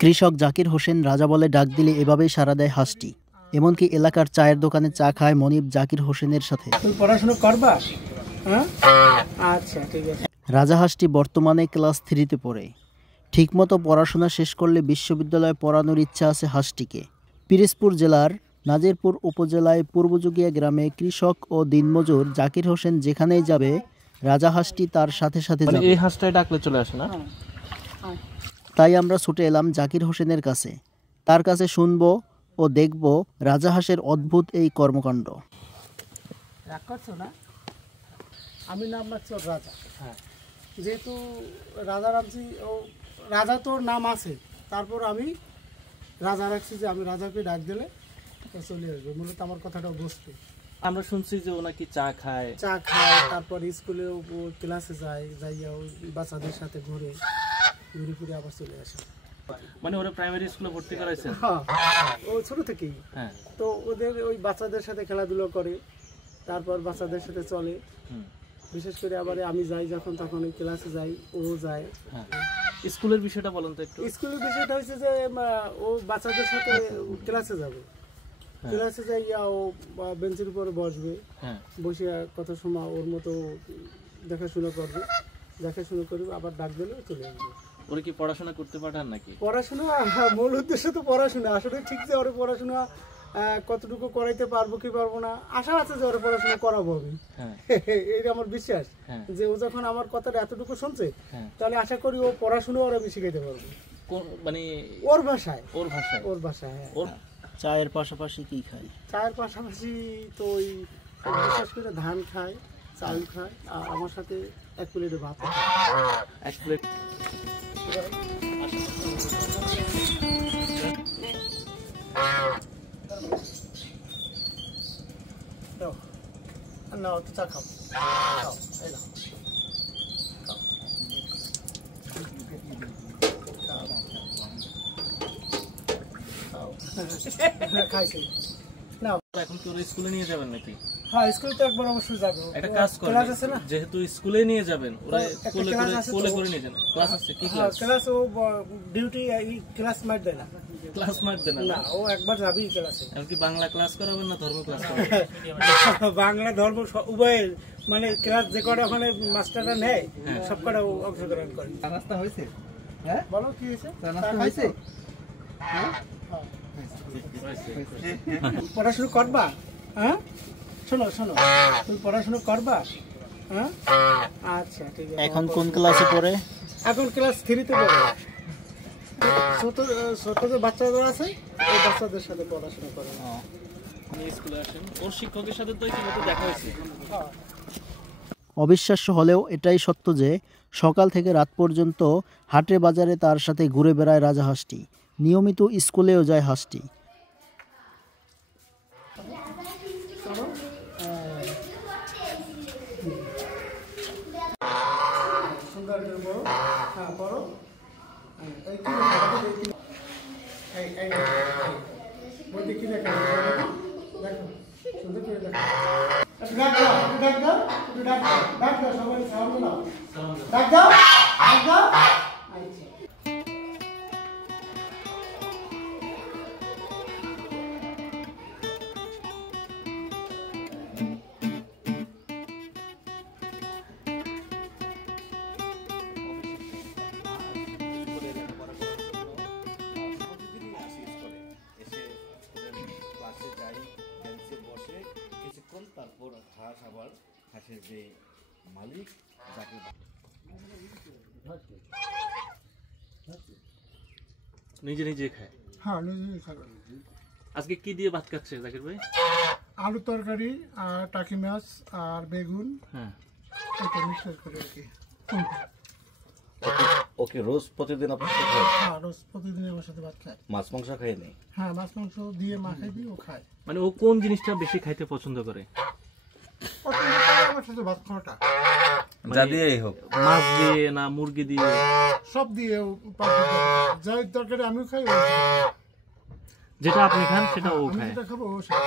কৃষক জাকির হোসেন রাজা বলে ডাক দিলে এভাবেই সাড়া দেয় হাঁসটি। এমনকি এলাকার চায়ের দোকানে চা খায় মনিব জাকির হোসেনের সাথে। পড়াশোনা করবা? আচ্ছা ঠিক আছে। রাজা হাঁসটি বর্তমানে ক্লাস 3-তে পড়ে। ঠিকমতো পড়াশোনা শেষ করলে বিশ্ববিদ্যালয়ে পড়ানোর ইচ্ছা আছে হাঁসটিকে। পিরোজপুর জেলার নাজিরপুর উপজেলায় পূর্বযুগিয়া গ্রামে কৃষক ও দিনমজুর জাকির হোসেন যেখানেই যাবে রাজা হাঁসটি তার সাথে সাথে যাবে। এই হাঁসটাই ডাকলে চলে আসে না? তাই আমরা ছুটে এলাম জাকির হোসেনের কাছে। তার কাছে শুনবো ও দেখব রাজা হাঁসের অদ্ভুত এই কর্মকাণ্ড। রাগ করছো না? আমি নাম রাখছি ওর রাজা। হ্যাঁ, যেহেতু রাজা রাখছি, ও রাজা তোর নাম আছে, তারপর আমি রাজা রাখছি যে আমি রাজাকে ডাক দিলে চলে আসবে। মূলত আমার কথাটা বুঝতে। আমরা শুনছি যে ও নাকি চা খায়, তারপর স্কুলে ক্লাসে যায়, যাইয়া ওই বাচ্চাদের সাথে ঘুরে ফিরে আবার চলে আসে। মানে ওরা প্রাইমারি স্কুলে ভর্তি করাইছে? হ্যাঁ, ও ছোট থেকেই। হ্যাঁ, তো ওদের ওই বাচ্চাদের সাথে খেলাধুলো করে, তারপর বাচ্চাদের সাথে চলে। বিশেষ করে আবার আমি যাই যখন, তখন ওই ক্লাসে যাই, ও যায়। হ্যাঁ, স্কুলের বিষয়টা বলুন তো একটু। স্কুলের বিষয়টা হচ্ছে যে ও বাচ্চাদের সাথে ক্লাসে যাবে, ক্লাসে যাইয়া ও বেঞ্চের উপরে বসবে, বসে কত সময় ওর মতো দেখাশোনা করবে, আবার ডাক দিলে চলে আসবে। ওরা কি পড়াশোনা করতে পাঠান নাকি? পড়াশোনা মূল উদ্দেশ্য তো পড়াশোনা। আসলে ঠিক যে ওর পড়াশোনা কতটুকু করাইতে পারবো কি পারবো না, আশা আছে যে ওর পড়াশোনা করাবো আমি। এটা আমার বিশ্বাস যে ও যখন আমার কথাটা এতটুকু শুনছে, তাহলে আশা করি ও পড়াশোনা ওর আমি শিখাইতে পারবো, মানে ওর ভাষায়। হ্যাঁ। চায়ের পাশাপাশি কি খায়? চায়ের পাশাপাশি তো ওই বিশেষ করে ধান খায়, চাল খায়, আর আমার সাথে 1 প্লেটে ভাত খায়। 1 প্লেট না, তো চা খাও, খাইছি না। এখন কি ওরা স্কুলে নিয়ে যাবেন নাকি? হ্যাঁ, স্কুলে তো একবার অবশ্যই যাবে। একটা কাজ করেন, যেহেতু স্কুলে নিয়ে যাবেন, ওরা কোলে করে নিয়ে যান। ক্লাস আছে? কি ক্লাস? ক্লাস ও ডিউটি ক্লাস মার দেয় না। ক্লাস মার দেন না? ও একবার যাবেই ক্লাসে। এমনকি বাংলা ক্লাস করাবেন না ধর্ম ক্লাস করাবেন? বাংলা ধর্ম উভয়ের, মানে ক্লাস যে কটা ওখানে মাস্টাররা নেয় সব কটা অংশগ্রহণ করে। রাস্তা হয়েছে? হ্যাঁ, বলো কি হয়েছে? হয়েছে? পড়াশোনা করবা? হ্যাঁ, শোনো, তুমি পড়াশোনা করবা? হ্যাঁ, আচ্ছা ঠিক আছে। এখন কোন ক্লাসে পড়ে? এখন ক্লাস 3-তে পড়ে। ছোট যে বাচ্চাদের আছে, ওই বাচ্চাদের সাথে পড়াশোনা করে। স্কুলে আসেন, ওর শিক্ষকের সাথে তো ইতিমধ্যে দেখা হয়েছে। অবিশ্বাস্য হলেও এটাই সত্য যে সকাল থেকে রাত পর্যন্ত হাটে বাজারে তার সাথে ঘুরে বেড়ায় রাজা হাঁসটি। নিয়মিত স্কুলেও যায় হাঁসটি। তারপর হাঁস, আবার হাঁসের যে মালিক যাকে নিজে খায়। হ্যাঁ, নিজে খাবে। আজকে কি দিয়ে ভাত খাচ্ছে জাকির ভাই? আলু তরকারি আর টাকি মাছ আর বেগুন, হ্যাঁ, এটা মিক্সচার করে আর কি। ওকে রোজ প্রতিদিন আপনার সাথে খায়? হ্যাঁ, রোজ প্রতিদিন আমার সাথে ভাত খায়। মাছ মাংস খায় নেই? হ্যাঁ, মাছ মাংস দিয়ে মাখাই দিয়ে ও খায়। মানে ও কোন জিনিসটা বেশি খাইতে পছন্দ করে? আমার সাথে ভাত খাওয়াটা যা দিয়েই হোক, মাছ দিয়ে না মুরগি দিয়ে? সব দিয়ে যাই তরকারি আমিও খাই, যেটা আপনি খান সেটা ও খায়। যেটা খাবো ও খায়।